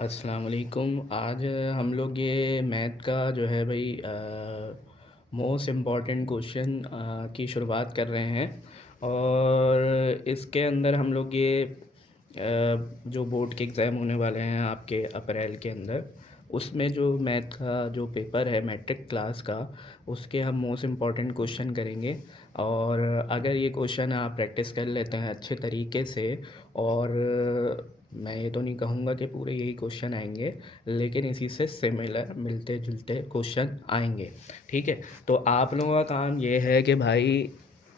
अस्सलाम वालेकुम। आज हम लोग ये मैथ का जो है भाई मोस्ट इम्पॉर्टेंट क्वेश्चन की शुरुआत कर रहे हैं। और इसके अंदर हम लोग ये जो बोर्ड के एग्ज़ाम होने वाले हैं आपके अप्रैल के अंदर, उसमें जो मैथ का जो पेपर है मैट्रिक क्लास का, उसके हम मोस्ट इम्पॉर्टेंट क्वेश्चन करेंगे। और अगर ये क्वेश्चन आप प्रैक्टिस कर लेते हैं अच्छे तरीके से, और मैं ये तो नहीं कहूँगा कि पूरे यही क्वेश्चन आएंगे, लेकिन इसी से सिमिलर मिलते जुलते क्वेश्चन आएंगे। ठीक है, तो आप लोगों का काम ये है कि भाई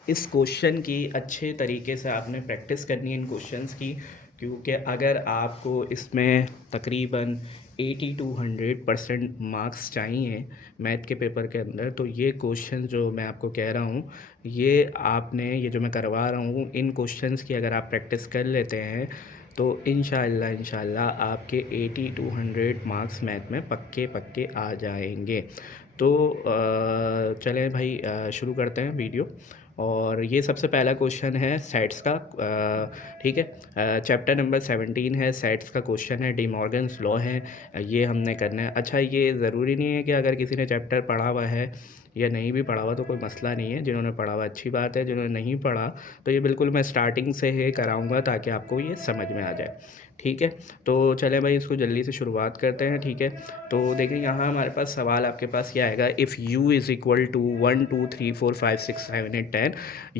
इस क्वेश्चन की अच्छे तरीके से आपने प्रैक्टिस करनी है इन क्वेश्चंस की, क्योंकि अगर आपको इसमें तकरीबन 80 to 100% मार्क्स चाहिए मैथ के पेपर के अंदर, तो ये क्वेश्चन जो मैं आपको कह रहा हूँ, ये जो मैं करवा रहा हूँ, इन क्वेश्चंस की अगर आप प्रैक्टिस कर लेते हैं तो इंशाल्लाह आपके 80 to 100 मार्क्स मैथ में पक्के पक्के आ जाएंगे। तो चलें भाई, शुरू करते हैं वीडियो। और ये सबसे पहला क्वेश्चन है सेट्स का। ठीक है, चैप्टर नंबर 17 है, सेट्स का क्वेश्चन है, डी मॉर्गन्स लॉ है। ये हमने करना है। अच्छा, ये ज़रूरी नहीं है कि अगर किसी ने चैप्टर पढ़ा हुआ है या नहीं भी पढ़ा हुआ तो कोई मसला नहीं है। जिन्होंने पढ़ा हुआ अच्छी बात है, जिन्होंने नहीं पढ़ा तो ये बिल्कुल मैं स्टार्टिंग से ही कराऊंगा ताकि आपको ये समझ में आ जाए। ठीक है, तो चलें भाई इसको जल्दी से शुरुआत करते हैं। ठीक है, तो देखिए यहाँ हमारे पास सवाल आपके पास क्या आएगा। If u is equal to 1 2 3 4 5 6 7 8 10।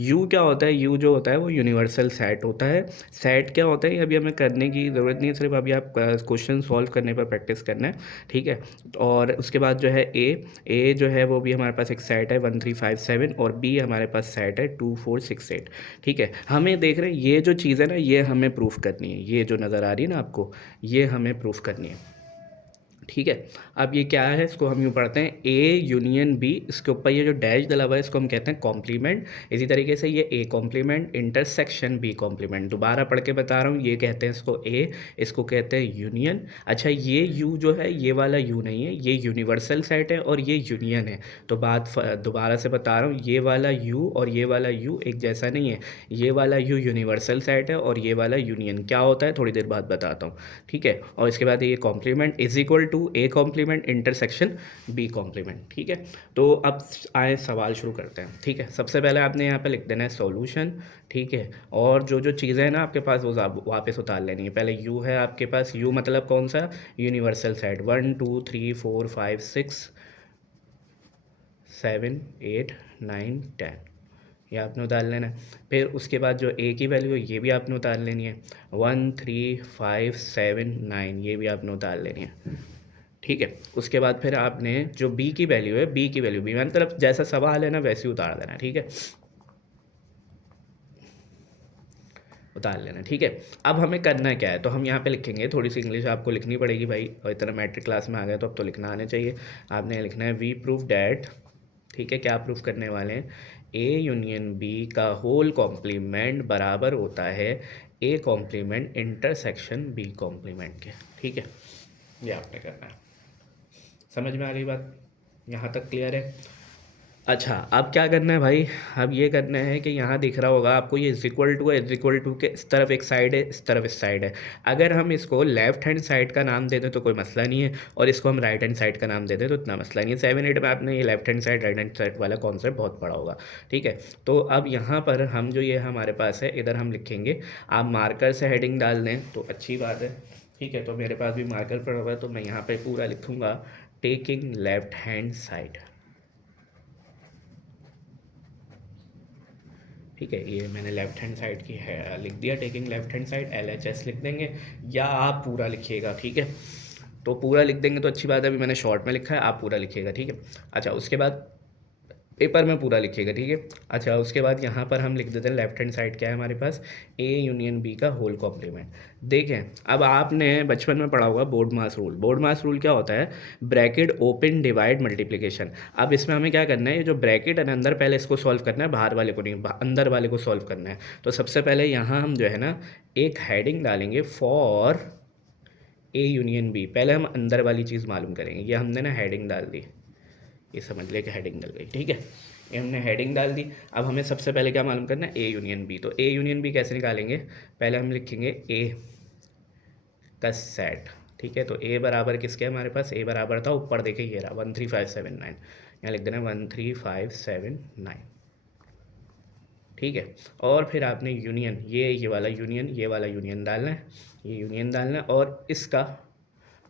u क्या होता है? u जो होता है वो यूनिवर्सल सेट होता है। सेट क्या होता है ये अभी हमें करने की ज़रूरत नहीं है, सिर्फ अभी आप क्वेश्चन सॉल्व करने पर प्रैक्टिस करना है। ठीक है, और उसके बाद जो है ए जो है वो भी हमारे पास एक सेट है 1 3 5 7, और बी हमारे पास सेट है 2 4 6 8। ठीक है, हमें देख रहे हैं ये जो चीज़ है ना, ये हमें प्रूफ करनी है। ये जो नज़र आ रही है ना आपको, ये हमें प्रूफ करनी है। ठीक है, अब ये क्या है, इसको हम यूँ पढ़ते हैं ए यूनियन बी। इसके ऊपर ये जो डैश डला हुआ है इसको हम कहते हैं कॉम्प्लीमेंट। इसी तरीके से ये A complement intersection B complement. दोबारा पढ़ के बता रहा हूँ, ये कहते हैं इसको ए, इसको कहते हैं यूनियन। अच्छा, ये यू जो है ये वाला यू नहीं है, ये यूनिवर्सल सेट है और ये यूनियन है। तो बात दोबारा से बता रहा हूँ, ये वाला यू और ये वाला यू एक जैसा नहीं है। ये वाला यू यूनिवर्सल सेट है और ये वाला यूनियन। क्या होता है थोड़ी देर बाद बताता हूँ। ठीक है, और इसके बाद ये complement is equal to A complement intersection B complement. ठीक है, तो अब आए सवाल शुरू करते हैं। ठीक है, सबसे पहले आपने यहाँ पे लिख देना है सॉल्यूशन। ठीक है, और जो जो चीज़ें हैं ना आपके पास वो वापस उतार लेनी है। पहले यू है आपके पास, यू मतलब कौन सा? Universal set. 1 2 3 4 5 6 7 8 9 10, ये आपने उतार लेना है। फिर उसके बाद जो ए की वैल्यू है ये भी आपने उतार लेनी है। 1 3 5 7 9, ये भी आपने उतार लेनी है। ठीक है, उसके बाद फिर आपने जो बी की वैल्यू है, बी की वैल्यू भी मतलब जैसा सवाल है ना वैसे ही उतार देना है। ठीक है, उतार लेना। ठीक है, अब हमें करना क्या है, तो हम यहाँ पे लिखेंगे। थोड़ी सी इंग्लिश आपको लिखनी पड़ेगी भाई, और इतना मैट्रिक क्लास में आ गया तो अब तो लिखना आना चाहिए। आपने लिखना है वी प्रूव डैट। ठीक है, क्या प्रूफ करने वाले हैं? ए यूनियन बी का होल कॉम्प्लीमेंट बराबर होता है A complement intersection B complement के। ठीक है, ये आपने करना है। समझ में आ गई बात? यहाँ तक क्लियर है? अच्छा, अब क्या करना है भाई? अब ये करना है कि यहाँ दिख रहा होगा आपको, ये इज इक्वल टू है, इज इक्वल टू के इस तरफ एक साइड है, इस तरफ इस साइड है। अगर हम इसको लेफ्ट हैंड साइड का नाम दे दें तो कोई मसला नहीं है, और इसको हम राइट हैंड साइड का नाम दे दें तो इतना मसला नहीं है। 7 8 में आपने ये left hand side right hand side वाला कॉन्सेप्ट बहुत पढ़ा होगा। ठीक है, तो अब यहाँ पर हम जो ये हमारे पास है इधर हम लिखेंगे। आप मार्कर से हेडिंग डाल दें तो अच्छी बात है। ठीक है, तो मेरे पास भी मार्कर पड़ा हुआ है तो मैं यहाँ पर पूरा लिखूँगा टेकिंग लेफ्ट हैंड साइड। ठीक है, ये मैंने लेफ्ट हैंड साइड की है लिख दिया, taking left hand side LHS लिख देंगे, या आप पूरा लिखिएगा। ठीक है, तो पूरा लिख देंगे तो अच्छी बात है। अभी मैंने शॉर्ट में लिखा है, आप पूरा लिखिएगा। ठीक है, अच्छा उसके बाद पेपर में पूरा लिखिएगा। ठीक है, अच्छा उसके बाद यहाँ पर हम लिख देते हैं लेफ्ट हैंड साइड क्या है हमारे पास, ए यूनियन बी का होल कॉम्प्लीमेंट। देखें, अब आपने बचपन में पढ़ा होगा बोर्ड मास रूल। बोर्ड मास रूल क्या होता है? Bracket open divide multiplication. अब इसमें हमें क्या करना है, ये जो ब्रैकेट है ना अंदर, पहले इसको सॉल्व करना है, बाहर वाले को नहीं, अंदर वाले को सॉल्व करना है। तो सबसे पहले यहाँ हम जो है ना एक हेडिंग डालेंगे फॉर ए यूनियन बी। पहले हम अंदर वाली चीज़ मालूम करेंगे। ये हमने ना हेडिंग डाल दी, ये समझ ले कि हेडिंग डल गई। ठीक है, ये हमने हेडिंग डाल दी। अब हमें सबसे पहले क्या मालूम करना है? A union B. तो ए यूनियन बी कैसे निकालेंगे? पहले हम लिखेंगे ए का सेट। ठीक है, तो ए बराबर किसके हमारे पास, ए बराबर था ऊपर देखिए ये रहा 13579, यहाँ लिख देना 13579। ठीक है, और फिर आपने यूनियन ये वाला यूनियन, ये वाला यूनियन डालना है, ये यूनियन डालना है, और इसका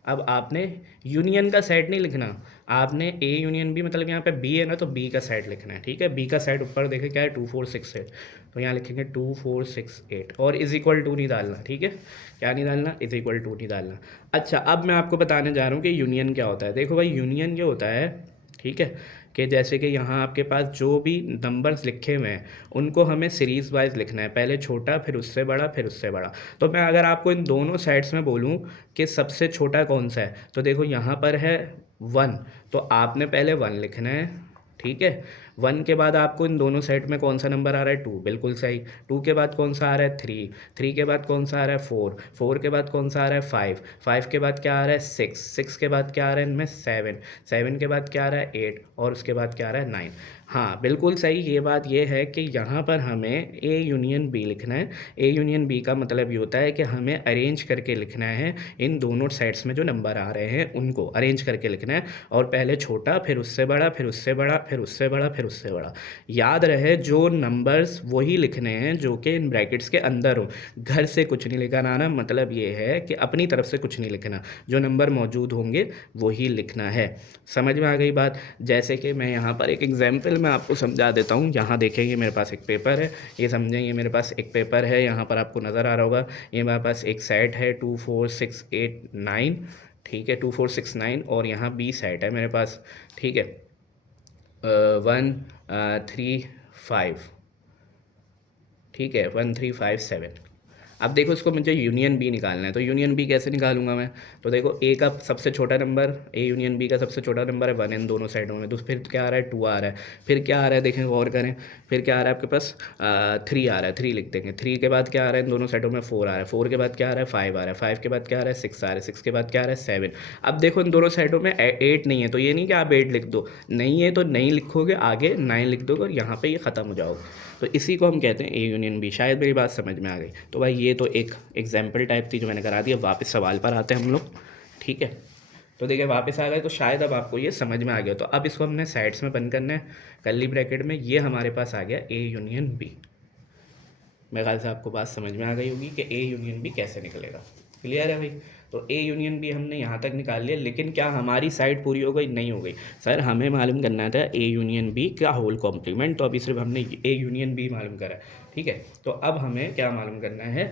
अब आपने यूनियन का सेट नहीं लिखना, आपने ए यूनियन बी, मतलब यहाँ पे बी है ना तो बी का सेट लिखना है। ठीक है, बी का सेट ऊपर देखे क्या है 2468, तो यहाँ लिखेंगे 2468 और इज इक्वल टू नहीं डालना। ठीक है, क्या नहीं डालना, इज इक्वल टू नहीं डालना। अच्छा, अब मैं आपको बताने जा रहा हूँ कि यूनियन क्या होता है। देखो भाई, यूनियन ये होता है, ठीक है, कि जैसे कि यहाँ आपके पास जो भी नंबर्स लिखे हुए हैं उनको हमें सीरीज़ वाइज लिखना है, पहले छोटा फिर उससे बड़ा फिर उससे बड़ा। तो मैं अगर आपको इन दोनों साइड्स में बोलूँ कि सबसे छोटा कौन सा है, तो देखो यहाँ पर है 1, तो आपने पहले 1 लिखना है। ठीक है, 1 के बाद आपको इन दोनों सेट में कौन सा नंबर आ रहा है, 2, बिल्कुल सही। 2 के बाद कौन सा आ रहा है, 3, 3 के बाद कौन सा आ रहा है, 4, 4 के बाद कौन सा आ रहा है, 5, 5 के बाद क्या आ रहा है, 6, 6 के बाद क्या आ रहा है इनमें, 7, 7 के बाद क्या आ रहा है, 8, और उसके बाद क्या आ रहा है, 9। हाँ बिल्कुल सही, ये बात ये है कि यहाँ पर हमें ए यूनियन बी लिखना है। ए यूनियन बी का मतलब ये होता है कि हमें अरेंज करके लिखना है, इन दोनों सेट्स में जो नंबर आ रहे हैं उनको अरेंज करके लिखना है, और पहले छोटा फिर उससे बड़ा फिर उससे बड़ा फिर उससे बड़ा फिर उससे बड़ा। याद रहे जो नंबर्स वही लिखने हैं जो कि इन ब्रैकेट्स के अंदर हो, घर से कुछ नहीं लिखना ना, मतलब ये है कि अपनी तरफ से कुछ नहीं लिखना, जो नंबर मौजूद होंगे वही लिखना है। समझ में आ गई बात। जैसे कि मैं यहाँ पर एक एग्जाम्पल मैं आपको समझा देता हूँ। यहाँ देखेंगे मेरे पास एक पेपर है, ये समझेंगे मेरे पास एक पेपर है, यहाँ पर आपको नज़र आ रहा होगा, ये मेरे पास एक सेट है 2 4 6 8 9। ठीक है, 2 4 6 9, और यहाँ बी सेट है मेरे पास। ठीक है, 1 3 5। ठीक है, 1 3 5 7। अब देखो इसको मुझे यूनियन बी निकालना है, तो यूनियन बी कैसे निकालूंगा मैं, तो देखो ए का सबसे छोटा नंबर, ए यूनियन बी का सबसे छोटा नंबर है 1 इन दोनों साइडों में, तो फिर क्या आ रहा है 2 आ रहा है, फिर क्या आ रहा है देखें गौर करें, फिर क्या आ रहा है आपके पास 3 आ रहा है, 3 लिख देंगे। 3 के बाद क्या आ रहा है इन दोनों साइडों में, 4 आ रहा है, 4 के बाद क्या आ रहा है, 5 आ रहा है, 5 के बाद क्या आ रहा है, 6 आ रहा है, 6 के बाद क्या आ रहा है, 7। अब देखो इन दोनों साइडों में 8 नहीं है, तो ये नहीं कि आप 8 लिख दो, नहीं है तो नहीं लिखोगे, आगे 9 लिख दोगे और यहाँ पर ये ख़त्म हो जाओगे। तो इसी को हम कहते हैं ए यूनियन बी। शायद मेरी बात समझ में आ गई। तो भाई ये तो एक एग्जाम्पल टाइप थी जो मैंने करा दिया। वापस सवाल पर आते हैं हम लोग। ठीक है, तो देखिए वापस आ गए, तो शायद अब आपको ये समझ में आ गया। तो अब इसको हमने साइड्स में बंद करना है कर्ली ब्रैकेट में। ये हमारे पास आ गया ए यूनियन बी। मेरे ख्याल से आपको बात समझ में आ गई होगी कि ए यूनियन बी कैसे निकलेगा। क्लियर है भाई। तो ए यूनियन बी हमने यहाँ तक निकाल लिया, लेकिन क्या हमारी साइड पूरी हो गई, नहीं हो गई। सर हमें मालूम करना था ए यूनियन बी का होल कॉम्प्लीमेंट, तो अभी सिर्फ हमने ए यूनियन बी मालूम करा। ठीक है, तो अब हमें क्या मालूम करना है,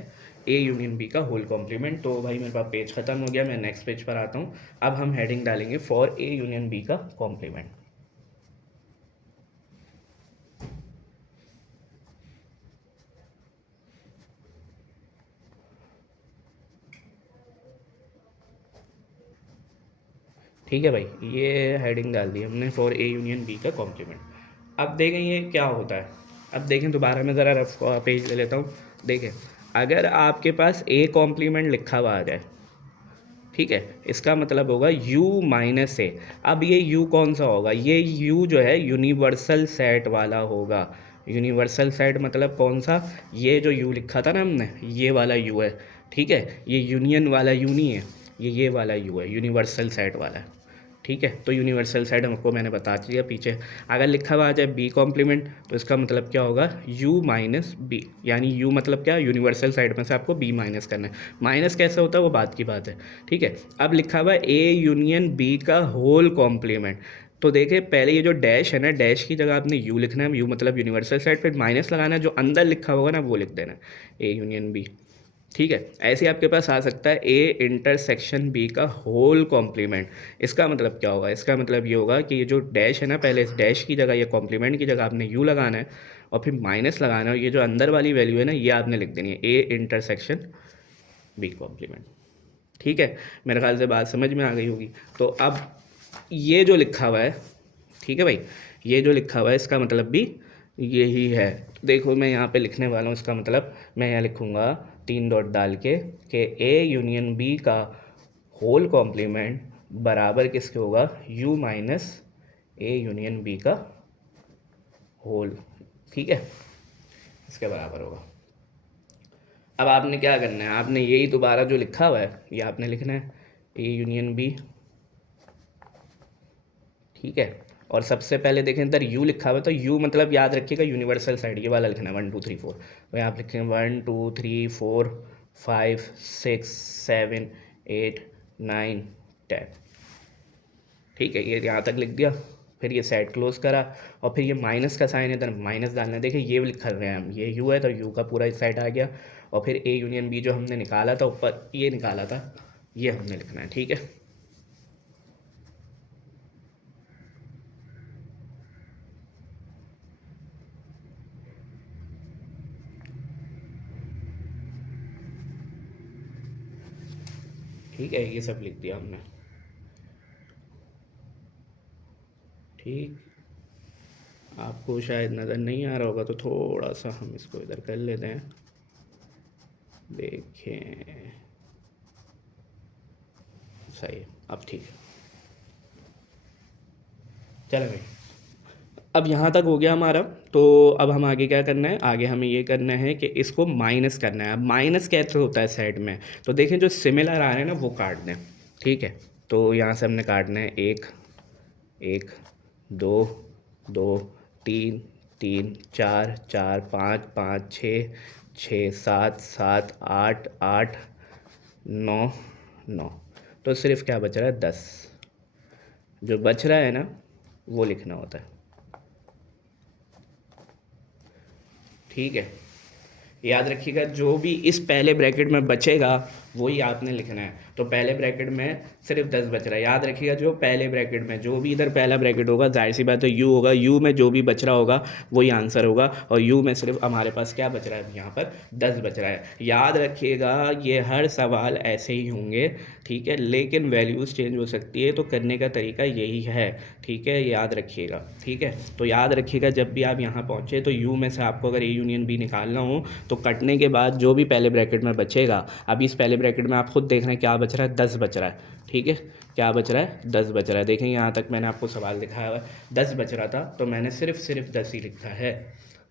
ए यूनियन बी का होल कॉम्प्लीमेंट। तो भाई मेरे पास पेज ख़त्म हो गया, मैं नेक्स्ट पेज पर आता हूँ। अब हम हेडिंग डालेंगे फॉर ए यूनियन बी का कॉम्प्लीमेंट। ठीक है भाई, ये हेडिंग डाल दी हमने फॉर ए यूनियन बी का कॉम्प्लीमेंट। अब देखें ये क्या होता है। अब देखें दोबारा मैं ज़रा रफ पेज ले लेता हूँ। देखें, अगर आपके पास ए कॉम्प्लीमेंट लिखा हुआ आ जाए, ठीक है, इसका मतलब होगा u माइनस ए। अब ये u कौन सा होगा, ये u जो है यूनिवर्सल सेट वाला होगा। यूनिवर्सल सेट मतलब कौन सा, ये जो u लिखा था ना हमने, ये वाला u है। ठीक है, ये यूनियन वाला u नहीं है, ये वाला u है, यूनिवर्सल सेट वाला है। ठीक है, तो यूनिवर्सल सेट हमको मैंने बता दिया पीछे। अगर लिखा हुआ आ जाए बी कॉम्प्लीमेंट, तो इसका मतलब क्या होगा, u माइनस बी, यानी u मतलब क्या, यूनिवर्सल साइड में से आपको b माइनस करना है। माइनस कैसे होता है वो बात की बात है। ठीक है, अब लिखा हुआ है a यूनियन b का होल कॉम्प्लीमेंट। तो देखिए पहले ये जो डैश है ना, डैश की जगह आपने u लिखना है, u मतलब यूनिवर्सल साइड, फिर माइनस लगाना है, जो अंदर लिखा होगा ना वो लिख देना है, a यूनियन b। ठीक है, ऐसे आपके पास आ सकता है ए इंटरसेक्शन बी का होल कॉम्प्लीमेंट। इसका मतलब क्या होगा, इसका मतलब ये होगा कि ये जो डैश है ना, पहले इस डैश की जगह, ये कॉम्प्लीमेंट की जगह आपने यू लगाना है और फिर माइनस लगाना है, और ये जो अंदर वाली वैल्यू है ना ये आपने लिख देनी है, ए इंटरसेक्शन बी कॉम्प्लीमेंट। ठीक है, मेरे ख्याल से बात समझ में आ गई होगी। तो अब ये जो लिखा हुआ है, ठीक है भाई, ये जो लिखा हुआ है इसका मतलब भी यही है। देखो मैं यहाँ पे लिखने वाला हूँ, इसका मतलब मैं यहाँ लिखूँगा 3 डॉट डाल के कि ए यूनियन बी का होल कॉम्प्लीमेंट बराबर किसके होगा, u minus A union B का होल। ठीक है, इसके बराबर होगा। अब आपने क्या करना है, आपने यही दोबारा जो लिखा हुआ है ये आपने लिखना है। ए यूनियन बी, ठीक है। और सबसे पहले देखें इधर यू लिखा हुआ है, तो यू मतलब याद रखिएगा यूनिवर्सल साइड, ये वाला लिखना है 1 2 3 4। तो यहाँ पे लिखेंगे 1 2 3 4 5 6 7 8 9 10, ठीक है। ये यहाँ तक लिख दिया, फिर ये सेट क्लोज करा, और फिर ये माइनस का साइन है, इधर माइनस डालना है। देखिए ये लिख रहे हैं हम, ये यू है तो यू का पूरा इस साइड आ गया, और फिर ए यूनियन बी जो हमने निकाला था ऊपर, ये निकाला था, ये हमने लिखना है, ठीक है। ठीक है, ये सब लिख दिया हमने, ठीक। आपको शायद नज़र नहीं आ रहा होगा, तो थोड़ा सा हम इसको इधर कर लेते हैं, देखें, सही है, अब ठीक है। चलो भाई, अब यहाँ तक हो गया हमारा। तो अब हम आगे क्या करना है, आगे हमें ये करना है कि इसको माइनस करना है। अब माइनस कैसे होता है सेट में, तो देखें जो सिमिलर आ रहे हैं ना वो काट दें, ठीक है। तो यहाँ से हमने काटना है 1 1 2 2 3 3 4 4 5 5 6 6 7 7 8 8 9 9। तो सिर्फ क्या बच रहा है, 10। जो बच रहा है ना वो लिखना होता है, ठीक है। याद रखिएगा जो भी इस पहले ब्रैकेट में बचेगा वही आपने लिखना है। तो पहले ब्रैकेट में सिर्फ 10 बच रहा है, याद रखिएगा जो पहले ब्रैकेट में जो भी इधर पहला ब्रैकेट होगा, जाहिर सी बात है यू होगा, यू में जो भी बच रहा होगा वही आंसर होगा, और यू में सिर्फ हमारे पास क्या बच रहा है, यहाँ पर 10 बच रहा है। याद रखिएगा ये हर सवाल ऐसे ही होंगे, ठीक है, लेकिन वैल्यूज़ चेंज हो सकती है, तो करने का तरीका यही है, ठीक है, याद रखिएगा, ठीक है। तो याद रखिएगा जब भी आप यहाँ पहुँचे तो यू में से आपको अगर ए यूनियन बी निकालना हो, तो कटने के बाद जो भी पहले ब्रैकेट में बचेगा, अभी इस पहले ब्रैकेट में आप खुद देख रहे हैं क्या बच रहा है, 10 बच रहा है, ठीक है। क्या बच रहा है, 10 बच रहा है। देखें यहाँ तक मैंने आपको सवाल दिखाया हुआ है, 10 बच रहा था, तो मैंने सिर्फ 10 ही लिखा है,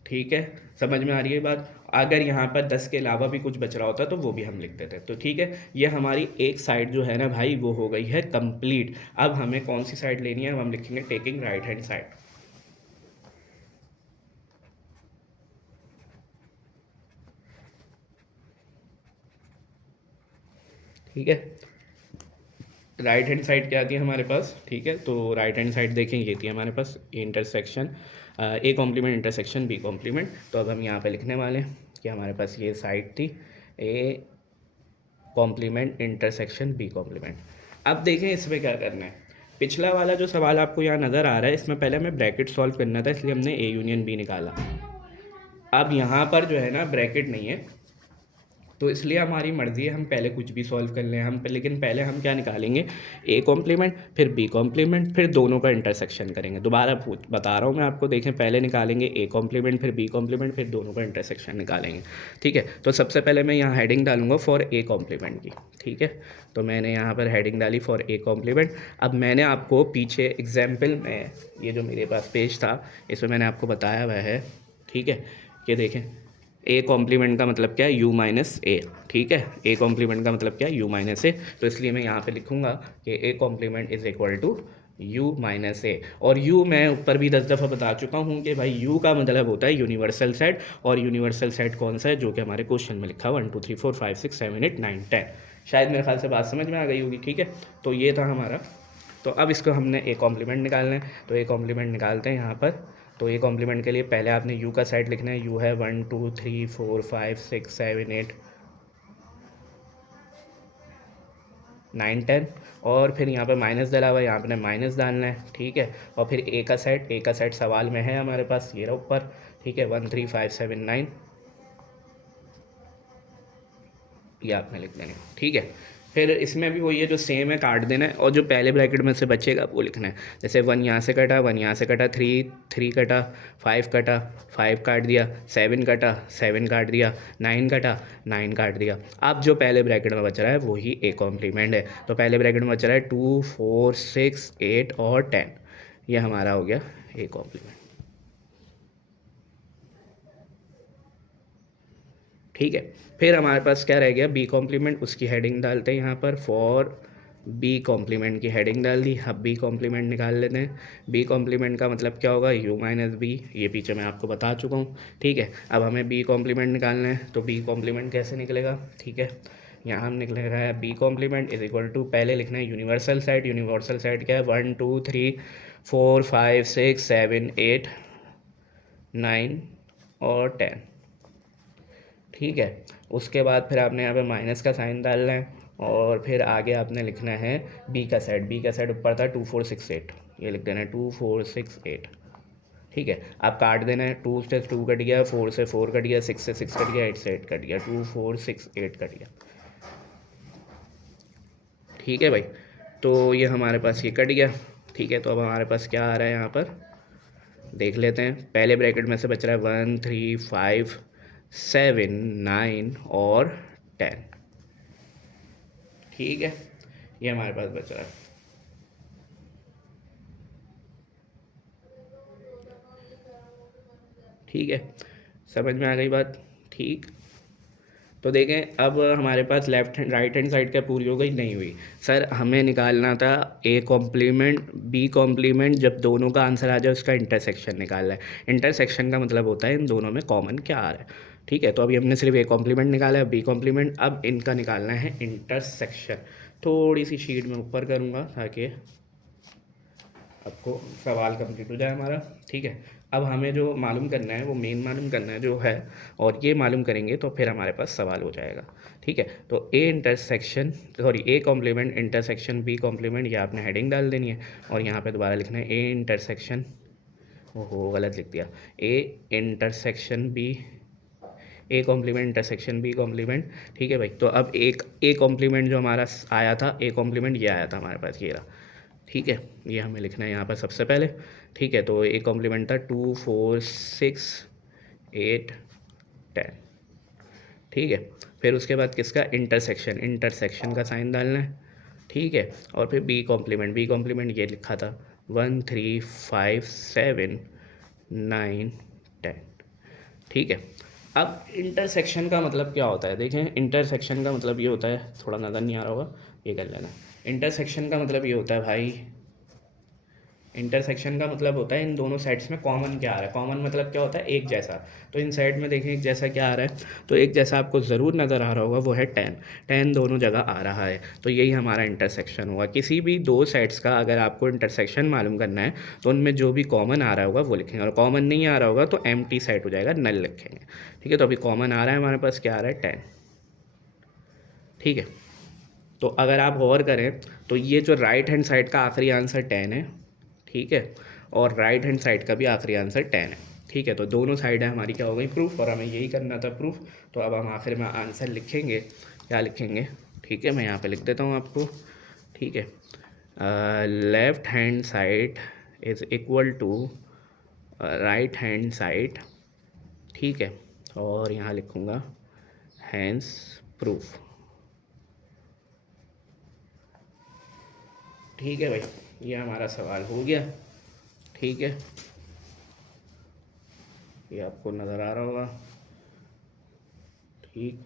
ठीक है। समझ में आ रही है बात। अगर यहाँ पर 10 के अलावा भी कुछ बच रहा होता तो वो भी हम लिख देते, तो ठीक है। ये हमारी एक साइड जो है ना भाई वो हो गई है कंप्लीट। अब हमें कौन सी साइड लेनी है, अब हम लिखेंगे टेकिंग राइट हैंड साइड, ठीक है। राइट हैंड साइड क्या आती है हमारे पास, ठीक है। तो राइट हैंड साइड देखें ये थी हमारे पास intersection, A complement intersection B complement. तो अब हम यहाँ पे लिखने वाले हैं कि हमारे पास ये साइड थी A complement intersection B complement. अब देखें इसमें क्या करना है। पिछला वाला जो सवाल आपको यहाँ नज़र आ रहा है, इसमें पहले हमें ब्रैकेट सॉल्व करना था, इसलिए हमने ए यूनियन बी निकाला। अब यहाँ पर जो है ना ब्रैकेट नहीं है, तो इसलिए हमारी मर्ज़ी है हम पहले कुछ भी सॉल्व कर लें, लेकिन पहले हम क्या निकालेंगे, ए कॉम्प्लीमेंट फिर बी कॉम्प्लीमेंट फिर दोनों का इंटरसेक्शन करेंगे। दोबारा बता रहा हूँ मैं आपको, देखें पहले निकालेंगे ए कॉम्प्लीमेंट फिर बी कॉम्प्लीमेंट फिर दोनों का इंटरसेक्शन निकालेंगे, ठीक है। तो सबसे पहले मैं यहाँ हेडिंग डालूंगा फॉर ए कॉम्प्लीमेंट की, ठीक है। तो मैंने यहाँ पर हेडिंग डाली फॉर ए कॉम्प्लीमेंट। अब मैंने आपको पीछे एग्जाम्पल में, ये जो मेरे पास पेज था इसमें मैंने आपको बताया हुआ है, ठीक है। ये देखें ए कॉम्प्लीमेंट का मतलब क्या है, यू माइनस ए, ठीक है। ए कॉम्प्लीमेंट का मतलब क्या है, यू माइनस ए। तो इसलिए मैं यहाँ पे लिखूँगा कि A complement is equal to U minus A. और यू मैं ऊपर भी 10 दफ़ा बता चुका हूँ कि भाई यू का मतलब होता है यूनिवर्सल सेट, और यूनिवर्सल सेट कौन सा है, जो कि हमारे क्वेश्चन में लिखा 1 2 3 4 5 6 7 8 9 10। शायद मेरे ख्याल से बात समझ में आ गई होगी, ठीक है। तो ये था हमारा। तो अब इसको हमने ए कॉम्प्लीमेंट निकालना है, तो ए कॉम्प्लीमेंट निकालते हैं यहाँ पर। तो ए कॉम्प्लीमेंट के लिए पहले आपने यू का साइड लिखना है, यू है 1 2 3 4 5 6 7 8 9 10, और फिर यहाँ पर माइनस डाला हुआ है, यहाँ पर माइनस डालना है, ठीक है। और फिर ए का साइड सवाल में है हमारे पास, ये रहा ऊपर, ठीक है, 1 3 5 7 9, ये आपने लिख देना, ठीक है। फिर इसमें भी वही है, जो सेम है काट देना है, और जो पहले ब्रैकेट में से बचेगा वो लिखना है। जैसे 1 यहाँ से कटा, 1 यहाँ से कटा, 3 कटा, 5 कटा, 5 काट दिया, 7 कटा, 7 काट दिया, 9 कटा, 9 काट दिया। अब जो पहले ब्रैकेट में बच रहा है वही ए कॉम्प्लीमेंट है। तो पहले ब्रैकेट में बच रहा है 2 4 6 8 और 10, ये हमारा हो गया ए कॉम्प्लीमेंट, ठीक है। फिर हमारे पास क्या रह गया, बी कॉम्प्लीमेंट, उसकी हेडिंग डालते हैं यहाँ पर फॉर बी कॉम्प्लीमेंट की हेडिंग डाल दी। अब बी कॉम्प्लीमेंट निकाल लेते हैं। बी कॉम्प्लीमेंट का मतलब क्या होगा, यू माइनस बी, ये पीछे मैं आपको बता चुका हूँ। ठीक है, अब हमें बी कॉम्प्लीमेंट निकालना है, तो बी कॉम्प्लीमेंट कैसे निकलेगा, ठीक है, यहाँ हम निकलेगा है B complement is equal to, पहले लिखना है यूनिवर्सल साइड। यूनिवर्सल साइड क्या है, 1 2 3 4 5 6 7 8 9 और 10। ठीक है, उसके बाद फिर आपने यहाँ पे माइनस का साइन डालना है और फिर आगे आपने लिखना है बी का सेट। बी का सेट ऊपर था 2 4 6 8, ये लिख देना है 2 4 6 8। ठीक है, आप काट देना है, 2 से 2 कट गया, 4 से 4 कट गया, 6 से 6 कट गया, 8 से 8 कट गया, 2 4 6 8 कट गया। ठीक है भाई, तो ये हमारे पास ये कट गया। ठीक है, तो अब हमारे पास क्या आ रहा है यहाँ पर देख लेते हैं। पहले ब्रैकेट में से बच रहा है 1 3 5 7 9 और 10। ठीक है, ये हमारे पास बच रहा है। ठीक है, समझ में आ गई बात। ठीक, तो देखें अब हमारे पास left hand right hand side क्या पूरी हो गई, नहीं हुई। सर हमें निकालना था ए कॉम्प्लीमेंट बी कॉम्प्लीमेंट, जब दोनों का आंसर आ जाए उसका इंटरसेक्शन निकालना है। इंटरसेक्शन का मतलब होता है इन दोनों में कॉमन क्या आ रहा है। ठीक है, तो अभी हमने सिर्फ ए कॉम्प्लीमेंट निकाला है, बी कॉम्प्लीमेंट, अब इनका निकालना है इंटरसेक्शन। थोड़ी सी शीट में ऊपर करूँगा ताकि आपको सवाल कंप्लीट हो जाए हमारा। ठीक है, अब हमें जो मालूम करना है वो मेन मालूम करना है जो है, और ये मालूम करेंगे तो फिर हमारे पास सवाल हो जाएगा। ठीक है, तो A intersection sorry A complement intersection B complement, ये आपने हेडिंग डाल देनी है और यहाँ पे दोबारा लिखना है ए इंटरसेक्शन, ओहो गलत लिख दिया, A intersection B, A complement intersection B complement. ठीक है भाई, तो अब एक ए कॉम्प्लीमेंट जो हमारा आया था, ए कॉम्प्लीमेंट ये आया था हमारे पास, ये रहा। ठीक है, ये हमें लिखना है यहाँ पर सबसे पहले। ठीक है, तो ए कॉम्प्लीमेंट था 2 4 6 8 10। ठीक है, फिर उसके बाद किसका इंटरसेक्शन, इंटरसेक्शन का साइन डालना है। ठीक है, और फिर बी कॉम्प्लीमेंट ये लिखा था 1 3 5 7 9 10। ठीक है, अब इंटरसेक्शन का मतलब क्या होता है, देखें इंटरसेक्शन का मतलब ये होता है, थोड़ा नज़र नहीं आ रहा होगा, ये कर लेना। इंटरसेक्शन का मतलब ये होता है भाई, इंटरसेक्शन का मतलब होता है इन दोनों साइड्स में कॉमन क्या आ रहा है। कॉमन मतलब क्या होता है, एक जैसा। तो इन साइड में देखें एक जैसा क्या आ रहा है, तो एक जैसा आपको ज़रूर नज़र आ रहा होगा, वो है 10। 10 दोनों जगह आ रहा है, तो यही हमारा इंटरसेक्शन होगा। किसी भी दो साइड्स का अगर आपको इंटरसेक्शन मालूम करना है तो उनमें जो भी कॉमन आ रहा होगा वो लिखेंगे, और कॉमन नहीं आ रहा होगा तो एम्प्टी साइड हो जाएगा, नल लिखेंगे। ठीक है, तो अभी कॉमन आ रहा है हमारे पास, क्या आ रहा है 10। ठीक है, तो अगर आप गौर करें तो ये जो राइट हैंड साइड का आखिरी आंसर 10 है। ठीक है, और राइट हैंड साइड का भी आखिरी आंसर 10 है। ठीक है, तो दोनों साइड है हमारी क्या हो गई, प्रूफ, और हमें यही करना था प्रूफ। तो अब हम आखिर में आंसर लिखेंगे, क्या लिखेंगे, ठीक है, मैं यहाँ पे लिख देता हूँ आपको। ठीक है, left hand side is equal to right hand side. ठीक है, और यहाँ लिखूँगा हैंस प्रूफ। ठीक है भाई, ये हमारा सवाल हो गया। ठीक है, ये आपको नज़र आ रहा होगा। ठीक।